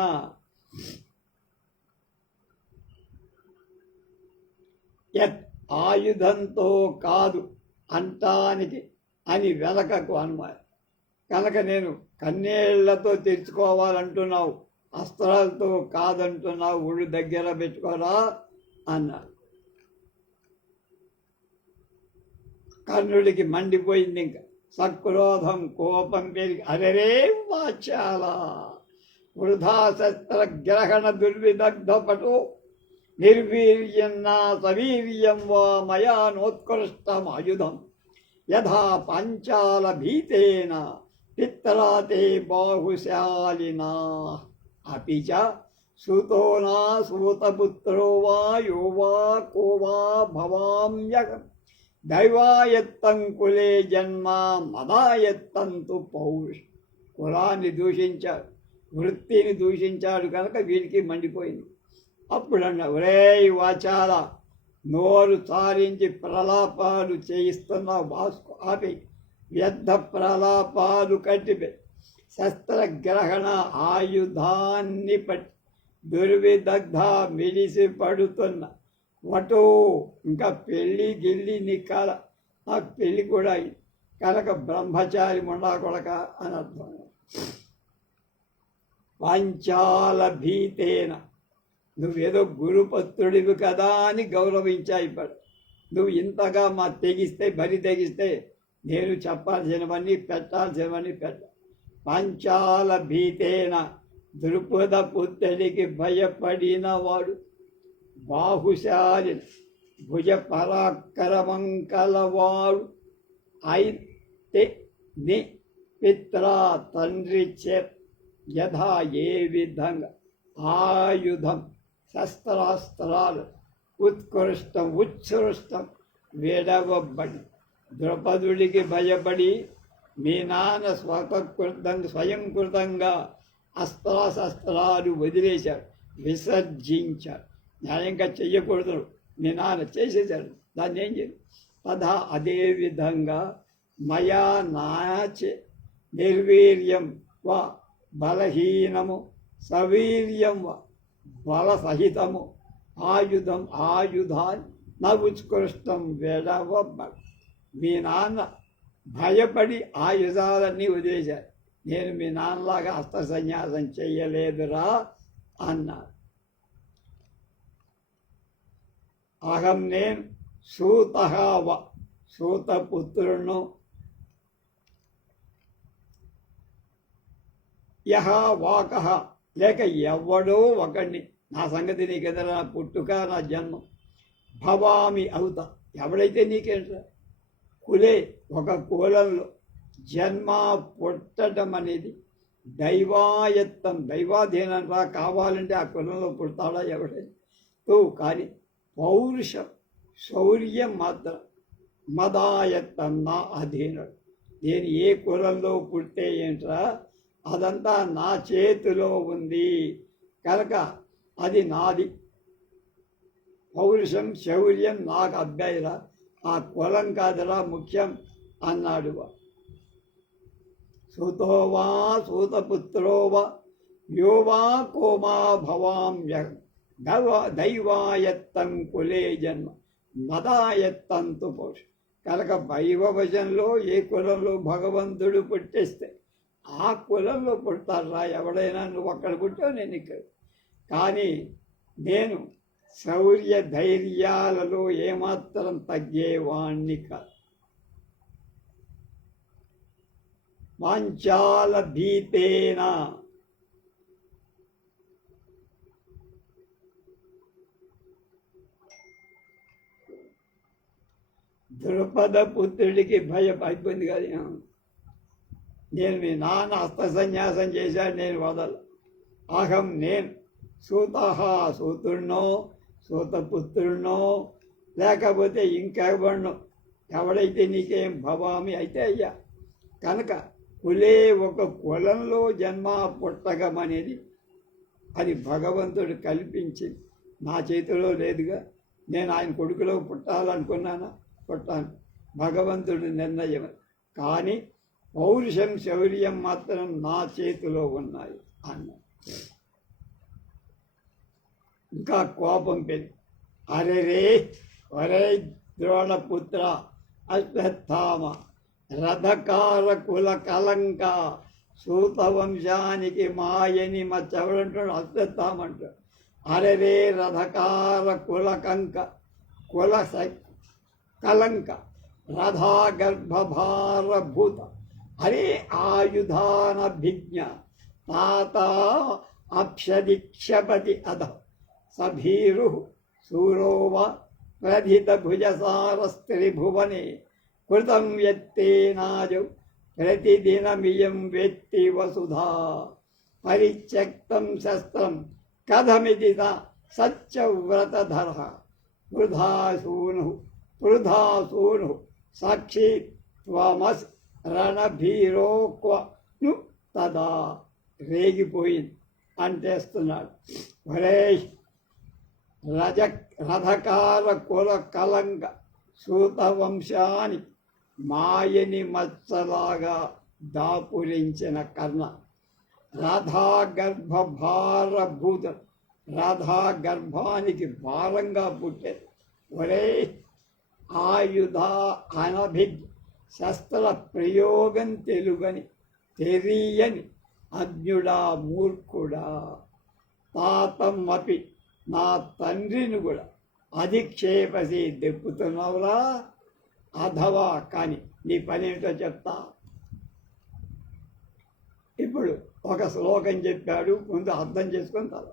యత్ ఆయుధంతో కాదు అంటానికి అని వెనకకు అనుమానం. కనుక నేను కన్నేళ్లతో తెచ్చుకోవాలంటున్నావు, అస్త్రాలతో కాదంటున్నావు, ఒళ్ళు దగ్గర పెట్టుకోరా అన్నాడు. కర్ణుడికి మండిపోయింది. ఇంకా సక్రోధం కోపం పెరిగి అరెరే వాచాల వృధా శస్త్రగ్రహణ దుర్విదగ్ధపటో నిర్వీర్యన్నా సవీర్యం వా మయా నోత్కృష్టం ఆయుధం యథా పంచాల భీతేన పిత్రాతే బాహుశాలినా అపి చ సూతో నా సూతపుత్రో వా యో వా కో వా భవామ్యహం దైవాయత్తం కులే జన్మ మదాయత్తంతు పౌరుష్. కులాన్ని దూషించాడు, వృత్తిని దూషించాడు కనుక వీడికి మండిపోయింది. అప్పుడు అన్న ఒరే వాచాల నోరు సారించి ప్రలాపాలు చేయిస్తున్నావు, బాస్కు ఆపి వ్యర్థ ప్రలాపాలు కట్టిపే. శస్త్రగ్రహణ ఆయుధాన్ని పట్టి దుర్విదగ్ధ మిడిసి పడుతున్న వటో ఇంకా పెళ్ళి గిల్లి నిక్కాల, నాకు పెళ్ళి కూడా అయింది కనుక బ్రహ్మచారి ముండా కొడక అని అర్థం. పంచాల భీతేన నువ్వేదో గురుపత్రుడివి కదా అని గౌరవించాయి. ఇప్పుడు నువ్వు ఇంతగా మా తెగిస్తే బరి తెగిస్తే నేను చెప్పాల్సినవన్నీ పెట్టాల్సినవన్నీ పెట్ట. పంచాల భీతేన దృపద పుత్తడికి భయపడిన వాడు బాహుశాలి భుజ పరాక్రమం కలవాడు అయితే ని పిత్ర తండ్రి చే యథా ఏ విధంగా ఆయుధం శస్త్రాస్త్రాలు ఉత్కృష్టం ఉత్సృష్టం వేడవబడి ద్రౌపదుడికి భయపడి మీ నాన్న స్వయంకృతంగా అస్త్రాశస్త్రాలు వదిలేశాడు, విసర్జించాడు. న్యాయంగా చెయ్యకూడదు, మీ నాన్న చేసేశాడు, దాన్ని ఏం చేయదు. తదా అదేవిధంగా మయా నాచే నిర్వీర్యం వా బలహీనము సవీర్యం బలసహితము ఆయుధం ఆయుధాన్ని నవుత్కృష్టం వేడవబ్బ. మీ నాన్న భయపడి ఆయుధాలన్నీ వదిలేశారు. నేను మీ నాన్నలాగా అస్త్ర సన్యాసం చెయ్యలేదురా అన్నారు. అహం నేను సూతః సూతపుత్రును యహ వాకః లేక ఎవడో ఒకడిని, నా సంగతి నీకెదరా, నా పుట్టుక నా జన్మం, భవామి అవుతా, ఎవడైతే నీకేంట్రా, కులే ఒక కులంలో జన్మ పుట్టడం అనేది దైవాయత్తం, దైవాధీనం రా, కావాలంటే ఆ కులంలో పుడతాడా ఎవడైతే కానీ పౌరుషం శౌర్యం మాత్రం మదాయత్తం నా అధీనుడు. నేను ఏ కులంలో పుట్టే ఏంట్రా, అదంతా నా చేతిలో ఉంది కనుక అది నాది. పౌరుషం శౌర్యం నాకు అబ్బాయిరా, ఆ కులం కాదురా ముఖ్యం అన్నాడు. సూతోవా సూతపుత్రోవా యోవా కోమా భవామ్య దైవాయత్తం కులే జన్మ మదాయత్తంతు పోష. కనుక వైభవజంలో ఏ కులంలో భగవంతుడు పుట్టిస్తే ఆ కులంలో పుడతారా ఎవడైనా. నువ్వు అక్కడ పుట్టావు, నేను ఇక్కడ. కానీ నేను శౌర్య ధైర్యాలలో ఏమాత్రం తగ్గేవాణ్ణి కాదు. వాంఛాల భీతేన ద్రుపద పుత్రుడికి అయిపోయింది కదా. నేను మీ నాన్న అస్త్ర సన్యాసం చేశాడు, నేను వదలు. అహం నేను సూతః సూతుడినో సూతపుత్రుడినో లేకపోతే ఇంకెవడినో, ఎవడైతే నీకేం భవామి అయితే అయ్యా. కనుక కులే ఒక కులంలో జన్మ పుట్టకం అనేది అది భగవంతుడు కల్పించింది, నా చేతిలో లేదుగా. నేను ఆయన కొడుకులో పుట్టాలనుకున్నానా, పుట్టాను, భగవంతుడి నిర్ణయం. కానీ పౌరుషం శౌర్యం మాత్రం నా చేతిలో ఉన్నాయి అన్నాడు. ఇంకా కోపం పెరిగి, అరెరే ఒరే ద్రోణపుత్ర అశ్వత్థామ రథకార కుల కలంక సూతవంశానికి మాయని మా చెవడంటాడు. అశ్వత్థామ అంటాడు. అరెరే రథకార కులకంక కుల కలంక రథా గర్భభారభూత అరే ఆయుధానభిజ్ఞ తాత అక్షదిక్షపతి అధ సభీరు సూరోవా ప్రధిత భుజసారస్త్రిభువనే కృతం యత్తేనాజౌ ప్రతిదినమియం వెత్తి వసుధా పరిత్యక్తం శస్త్రం కథమితి సత్యవ్రతధర వృధాసూను సాక్షి త్వమస్ రణభీరోక్వను తదా. రేగిపోయింది అంటేస్తున్నాడు. ఒరే రథకార కుల కలంక సూతవంశాన్ని మాయని మత్సలాగా దాపురించిన కర్ణ, రాధా గర్భభారభూత, రాధా గర్భానికి భారంగా పుట్టేది. ఒరే ఆయుధ అనభిజ్ఞ, శస్త్ర ప్రయోగం తెలియని అజ్ఞుడా మూర్ఖుడా, తాతం అపి నా తండ్రిని కూడా అధిక్షేపసి దెప్పుతున్నావురా అధవా. కానీ నీ పని ఏంటో చెప్తా. ఇప్పుడు ఒక శ్లోకం చెప్పాడు, ముందు అర్థం చేసుకొని తల.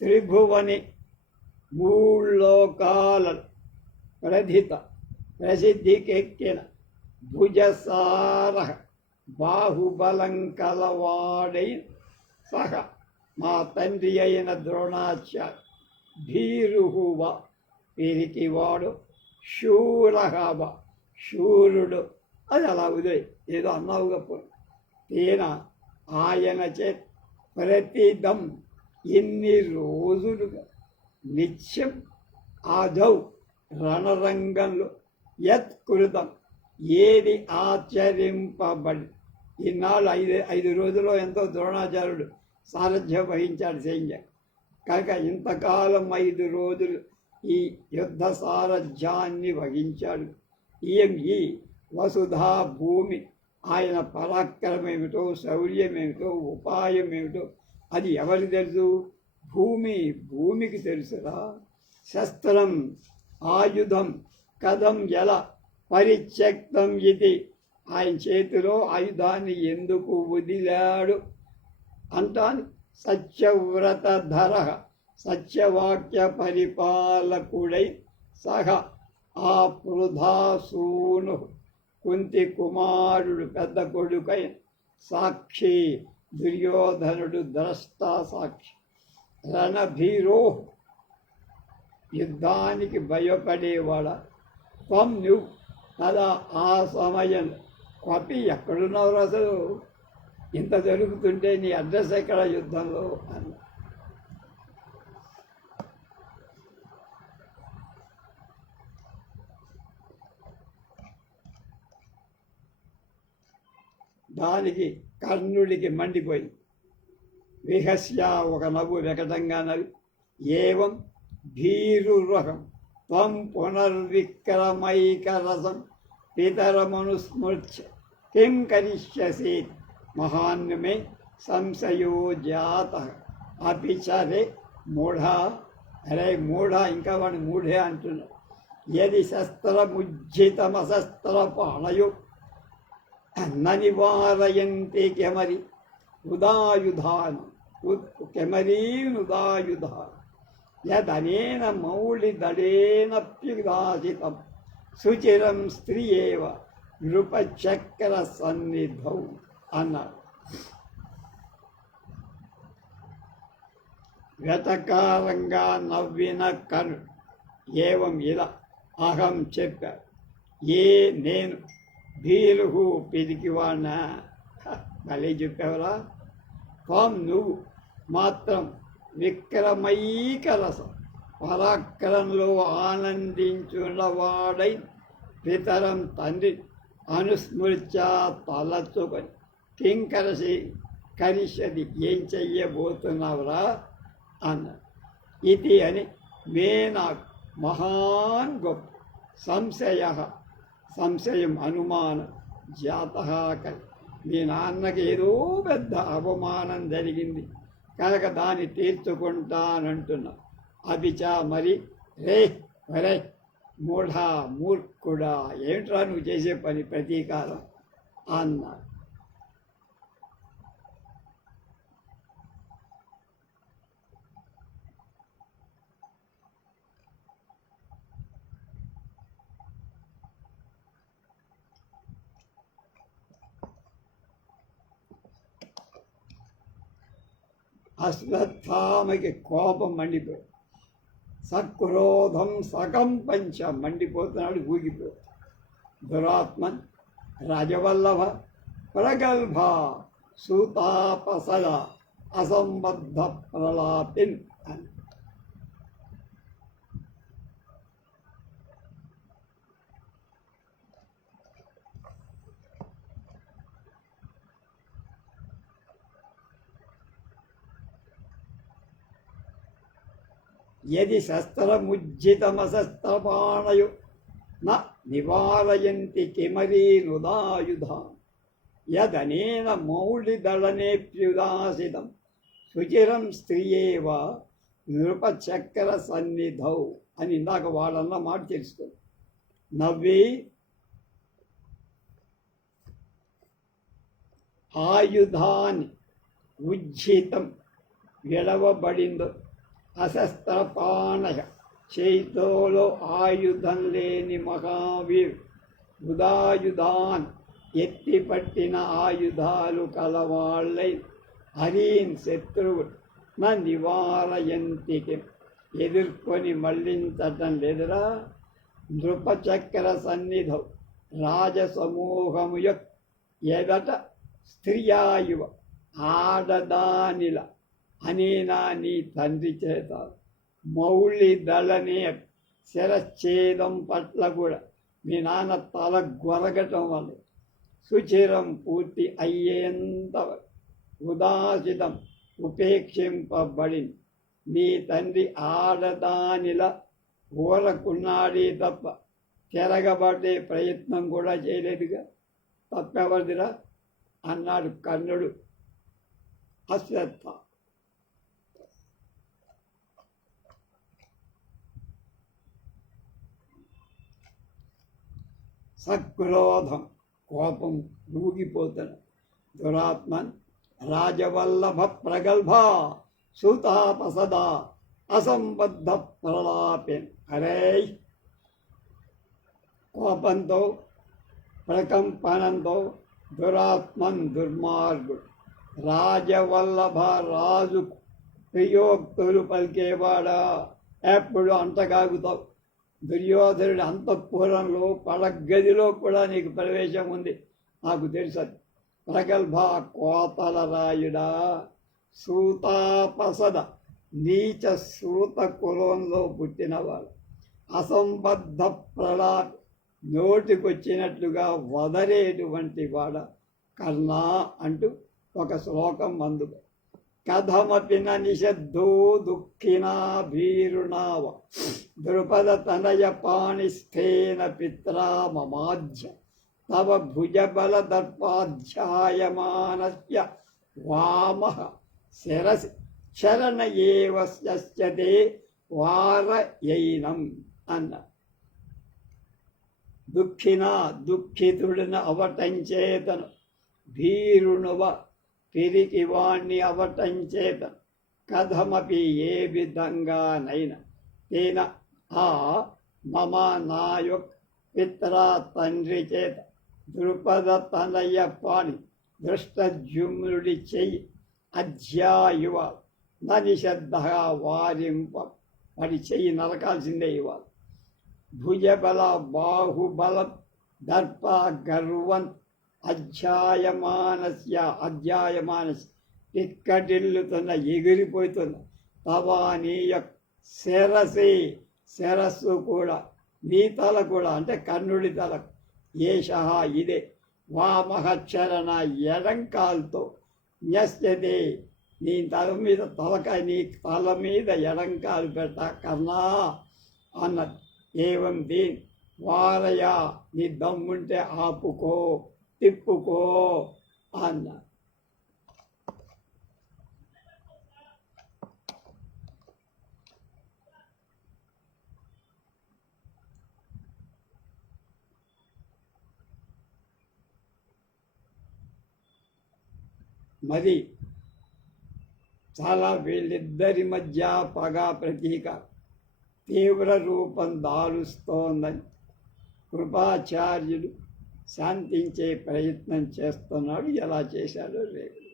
త్రిభువని మూల్లోకాల ప్రధిత ప్రసిద్ధికెక్కిన భుజసార బాహుబలం కలవాడైన సహ మా తండ్రి అయిన ద్రోణాచార్య భీరుహువ వీరికివాడు శూరహవ శూరుడు. అది అలా ఉదయ్ ఏదో అన్నావుగా పోయి. ఈయన ఆయన చే ప్రతిదం ఇన్ని రోజులుగా నిత్యం ఆదౌ రణరంగంలో యత్కృతం ఏది ఆచరింపబడి, ఈనాళ్ళు ఐదు రోజుల్లో ఎంతో ద్రోణాచార్యుడు సారథ్యం వహించాడు సైన్యం. కనుక ఇంతకాలం 5 రోజులు ఈ యుద్ధ సారథ్యాన్ని వహించాడు. ఈ వసుధా భూమి ఆయన పరాక్రమం ఏమిటో, శౌర్యం ఏమిటో, ఉపాయం ఏమిటో అది ఎవరికి తెలుసు? భూమికి తెలుసురా. శస్త్రం ఆయుధం కథం ఎలా పరిత్యక్తం ఇది, ఆయన చేతిలో ఆయుధాన్ని ఎందుకు వదిలాడు అంటాను. సత్యవ్రతధర సత్యవాక్య పరిపాలకుడై సహ ఆ పృథాసూను కుంతి కుమారుడు పెద్ద కొడుకై సాక్షి దుర్యోధనుడు ద్రష్ట సాక్షి రణభీరో యుద్ధానికి భయపడేవాడ త్వం నువ్వు కదా ఆ సమయం కపి ఎక్కడున్నావు అసలు, ఇంత జరుగుతుంటే నీ అడ్రస్ ఎక్కడ యుద్ధంలో అన్న. దానికి కర్ణుడికి మండిపోయి విహస్య ఒక నవ్వు వెకటంగా నవ్వి ఏవం భీరురహం త్వం పునర్విక్రమైకరసం పితరమనుస్మృత్య కిం కరిష్యసి మహాన్మే సంశయో జాత అపిచరే మూఢ. అరే మూఢ, ఇంకా వాడు మూఢే అంటున్నాడు. యది శస్త్రముజ్జితమశస్త్రపాణయో నివారయంతి కెమరి ఉదాయుధానం కెమరీనుదాయుధానం యదనేన మౌళిదడేనప్యుదాసితం సుచిరం స్త్రీయేవ నృపచక్ర సన్నిధౌ అన్నాడు. వెటకారంగా నవ్విన కర్ణుడు ఏవం ఇలా అహం చెప్పాడు. నేను భీరుహు పిరికివాణ్ణా, భలే చెప్పావురా. త్వం నువ్వు మాత్రం విక్రమైక రసం పరాక్రమంలో ఆనందించున్నవాడై పితరం తండ్రి అనుస్మృత్య తలచుకొని కరిష్యది ఏం చెయ్యబోతున్నావురా అన్నాడు. ఇది అని మే నాకు మహాన్ గొప్ప సంశయం అనుమానం జాత మీ నాన్నకి ఏదో పెద్ద అవమానం జరిగింది కనుక దాన్ని తీర్చుకుంటానంటున్నా. అభిచా మరి వరే మూఢా మూర్ఖుడా, ఏమిట్రా నువ్వు చేసే పని ప్రతీకారం అన్నాడు. అశ్వత్థామకి కోపం మండిపోయి సక్రోధం సకంపంచ మండిపోతున్నాడు, ఊగిపోయి దురాత్మన్ రాజవల్లభ ప్రగల్భ సూతాపసల అసంబద్ధ ప్రలాపిన్ అని. యది శస్త్రముజ్జితమశస్త్రపాణయో న నివారయంతి కిమరీనుదాయుధా యదనేన మౌళిదళనేప్యుదాసితం సుచిరం స్త్రీయేవ నృపచక్ర సన్నిధౌ అని ఇందాక వాళ్ళన్న మాట తెలుసుకో. నవ్వి ఆయుధాన్ని ఉజ్జితం విడవబడిందో అశస్త్రపాణయ చేతిలో ఆయుధం లేని మహావీరు ఉదాయుధాన్ ఎత్తిపట్టిన ఆయుధాలు కలవాళ్ళై హరీన్ శత్రువుడు నా నివారయంతికి ఎదుర్కొని మళ్ళించటం లేదురా. నృపచక్ర సన్నిధం రాజసమూహము యొక్క ఎదట స్త్రీయాయువ ఆడదానిల అనేనా నీ తండ్రి చేత మౌళి దళనే శిరచ్ఛేదం పట్ల కూడా మీ నాన్న తల గొరగటం వల్ల సుచిరం పూర్తి అయ్యేంత ఉదాసితం ఉపేక్షింపబడింది. నీ తండ్రి ఆడదానిలా ఊరకున్నాడే తప్ప తిరగబడే ప్రయత్నం కూడా చేయలేదుగా. తప్పెవరిదిరా అన్నాడు కర్ణుడు అశ్వత్థ. సక్రోధం, కోపం ఊగిపోతున్న దురాత్మన్ రాజవల్లభ ప్రగల్భ సుతాపసద అసంబద్ధ ప్రలాపేన్. అరే, కోపంతో ప్రకంపనంతో దురాత్మన్ దుర్మార్గుడు రాజవల్లభ రాజు ప్రియోక్తులు పలికేవాడా, ఎప్పుడు అంటగాగుతావు. దుర్యోధనుడి అంతఃపురంలో పడగదిలో కూడా నీకు ప్రవేశం ఉంది, నాకు తెలుసు. ప్రగల్భ కోతల రాయుడా, సూతాపసద నీచ సూత కులంలో పుట్టినవాడు, అసంబద్ధ ప్రలాప నోటికొచ్చినట్లుగా వదరేటువంటి వాడ కర్ణా అంటూ ఒక శ్లోకం అందుకు. కథమపి నిషద్ధో దుఃఖినా భీరుణావ ద్రుపద తనయ పాణిస్థేన పిత్రా మమాధ్య తవ భుజబల దర్పాధ్యాయమానస్య వామః శిరసి శరణ ఏవ స్యతే వారయైనం అన్న. దుఃఖితుడిని అవటంచేతను, భీరుణువ పిరికివాణ్ణి అవటంచేతను, కథమపి ఏ విధంగానైనా తేన ఆ మమ నా యొక్క పిత్రా తండ్రి చేత ద్రుపద తనయ పాణి దృష్టజుమ్నుడి చెయ్యి అధ్యాయువ నిషద్ధగా వారింప, వాడి చెయ్యి నరకాల్సిందే ఇవ్వాలి. భుజబల బాహుబల దర్ప గర్వన్ అధ్యాయమానస్య పిక్కటిల్లుతున్న ఎగిరిపోతున్న తవా నీ యొక్క శిరస్సు కూడా, నీ తల కూడా అంటే కర్ణుడి తల, ఏష ఇదే వామహచ్చరణ ఎడంకాలతో న్యస్యతే నీ తల మీద తలకాయ, నీ తల మీద ఎడంకాలు పెట్ట కర్ణా అన్నది. ఏవం దీన్ వారయా, నీ దమ్ముంటే ఆపుకో, తిప్పుకో అన్న. మరి చాలా వీళ్ళిద్దరి మధ్య పగ ప్రతీక తీవ్ర రూపం దాలుస్తోందని కృపాచార్యుడు శాంతించే ప్రయత్నం చేస్తున్నాడు. ఎలా చేశాడో రేపు